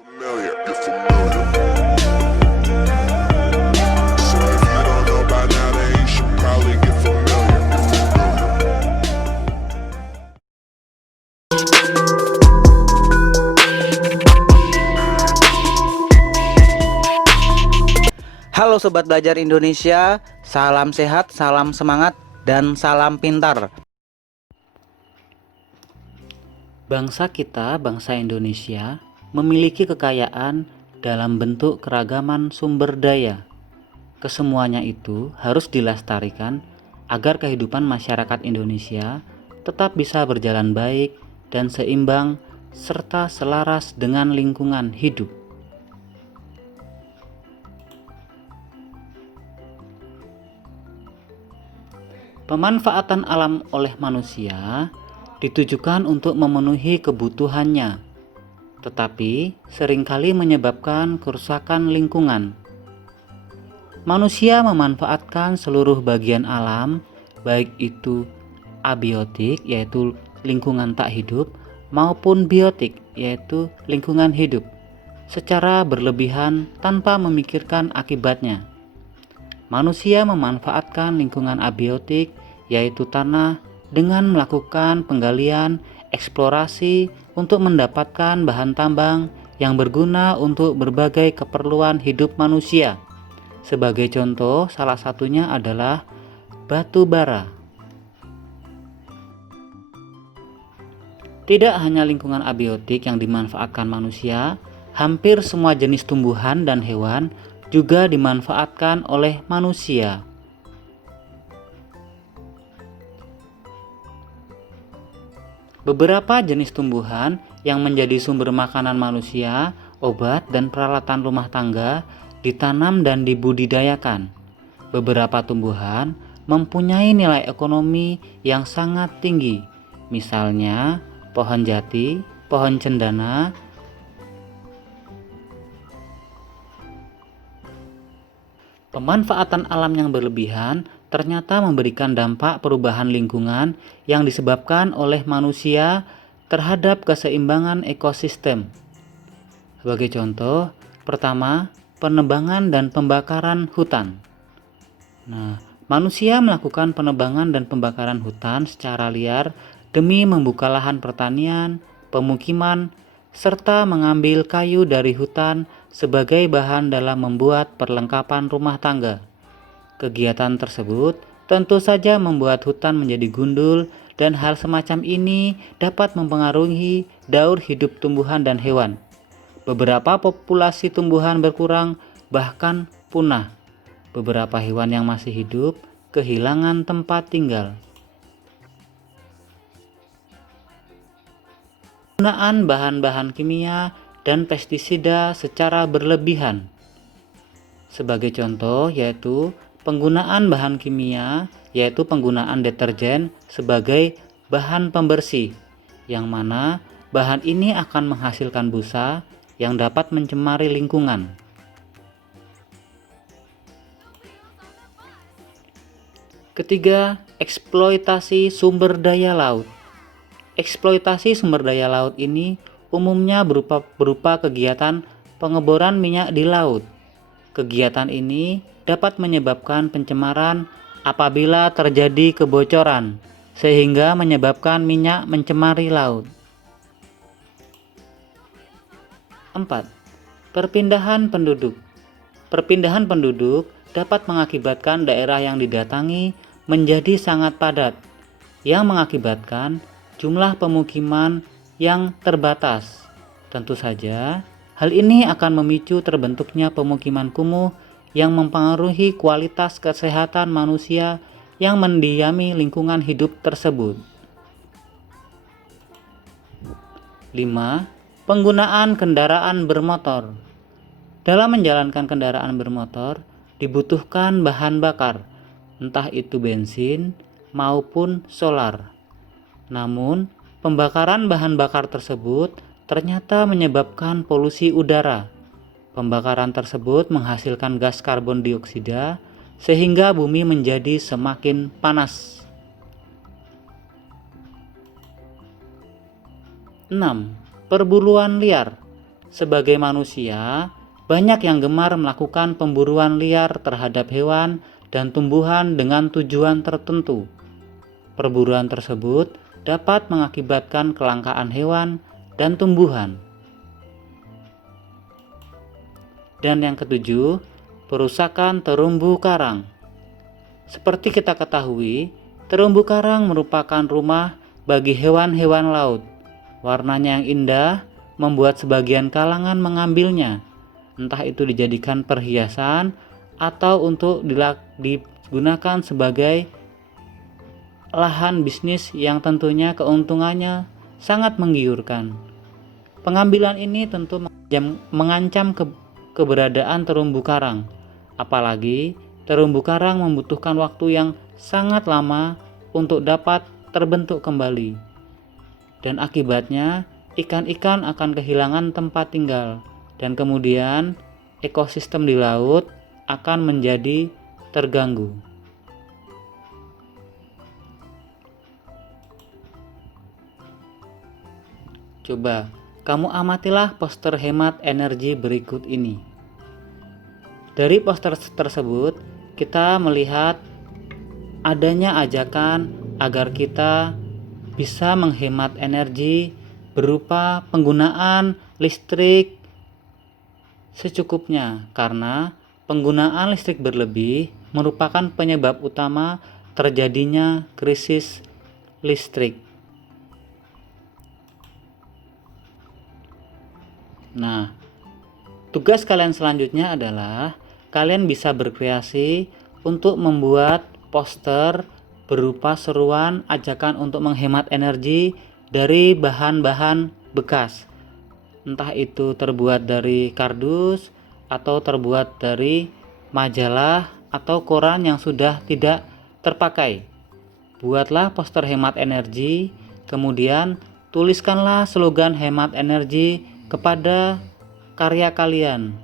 Familiar, you're familiar. So if you don't know by now, then you should probably get familiar. You're familiar. Halo Sobat Belajar Indonesia, salam sehat, salam semangat, dan salam pintar. Bangsa kita, bangsa Indonesia, memiliki kekayaan dalam bentuk keragaman sumber daya. Kesemuanya itu harus dilestarikan agar kehidupan masyarakat Indonesia tetap bisa berjalan baik dan seimbang serta selaras dengan lingkungan hidup. Pemanfaatan alam oleh manusia ditujukan untuk memenuhi kebutuhannya, tetapi seringkali menyebabkan kerusakan lingkungan. Manusia memanfaatkan seluruh bagian alam, baik itu abiotik yaitu lingkungan tak hidup, maupun biotik yaitu lingkungan hidup, secara berlebihan tanpa memikirkan akibatnya. Manusia memanfaatkan lingkungan abiotik yaitu tanah dengan melakukan penggalian, eksplorasi untuk mendapatkan bahan tambang yang berguna untuk berbagai keperluan hidup manusia. Sebagai contoh, salah satunya adalah batu bara. Tidak hanya lingkungan abiotik yang dimanfaatkan manusia, hampir semua jenis tumbuhan dan hewan juga dimanfaatkan oleh manusia. Beberapa jenis tumbuhan yang menjadi sumber makanan manusia, obat, dan peralatan rumah tangga ditanam dan dibudidayakan. Beberapa tumbuhan mempunyai nilai ekonomi yang sangat tinggi, misalnya pohon jati, pohon cendana. Pemanfaatan alam yang berlebihan ternyata memberikan dampak perubahan lingkungan yang disebabkan oleh manusia terhadap keseimbangan ekosistem. Sebagai contoh, pertama, penebangan dan pembakaran hutan. Manusia melakukan penebangan dan pembakaran hutan secara liar demi membuka lahan pertanian, pemukiman, serta mengambil kayu dari hutan sebagai bahan dalam membuat perlengkapan rumah tangga. Kegiatan tersebut tentu saja membuat hutan menjadi gundul dan hal semacam ini dapat mempengaruhi daur hidup tumbuhan dan hewan. Beberapa populasi tumbuhan berkurang bahkan punah. Beberapa hewan yang masih hidup kehilangan tempat tinggal. Penggunaan bahan-bahan kimia dan pestisida secara berlebihan. Sebagai contoh yaitu penggunaan bahan kimia, yaitu penggunaan deterjen sebagai bahan pembersih, yang mana bahan ini akan menghasilkan busa yang dapat mencemari lingkungan. Ketiga, eksploitasi sumber daya laut. Eksploitasi sumber daya laut ini umumnya berupa kegiatan pengeboran minyak di laut. Kegiatan ini dapat menyebabkan pencemaran apabila terjadi kebocoran, sehingga menyebabkan minyak mencemari laut. 4. Perpindahan penduduk. Perpindahan penduduk dapat mengakibatkan daerah yang didatangi menjadi sangat padat, yang mengakibatkan jumlah pemukiman yang terbatas. Tentu saja, hal ini akan memicu terbentuknya pemukiman kumuh yang mempengaruhi kualitas kesehatan manusia yang mendiami lingkungan hidup tersebut. 5. Penggunaan kendaraan bermotor. Dalam menjalankan kendaraan bermotor, dibutuhkan bahan bakar, entah itu bensin maupun solar. Namun, pembakaran bahan bakar tersebut ternyata menyebabkan polusi udara. Pembakaran tersebut menghasilkan gas karbon dioksida sehingga bumi menjadi semakin panas. 6. Perburuan liar. sebagai manusia, banyak yang gemar melakukan pemburuan liar terhadap hewan dan tumbuhan dengan tujuan tertentu. Perburuan tersebut dapat mengakibatkan kelangkaan hewan dan tumbuhan. Dan yang ketujuh, perusakan terumbu karang. Seperti kita ketahui, terumbu karang merupakan rumah bagi hewan-hewan laut. Warnanya yang indah membuat sebagian kalangan mengambilnya, entah itu dijadikan perhiasan atau untuk digunakan sebagai lahan bisnis yang tentunya keuntungannya sangat menggiurkan. Pengambilan ini tentu mengancam keberadaan terumbu karang, apalagi terumbu karang membutuhkan waktu yang sangat lama untuk dapat terbentuk kembali. Dan akibatnya ikan-ikan akan kehilangan tempat tinggal dan kemudian ekosistem di laut akan menjadi terganggu. Coba kamu amatilah poster hemat energi berikut ini. Dari poster tersebut kita melihat adanya ajakan agar kita bisa menghemat energi berupa penggunaan listrik secukupnya, karena penggunaan listrik berlebih merupakan penyebab utama terjadinya krisis listrik. Nah, tugas kalian selanjutnya adalah kalian bisa berkreasi untuk membuat poster berupa seruan ajakan untuk menghemat energi dari bahan-bahan bekas. Entah itu terbuat dari kardus atau terbuat dari majalah atau koran yang sudah tidak terpakai. Buatlah poster hemat energi, kemudian tuliskanlah slogan hemat energi kepada karya kalian.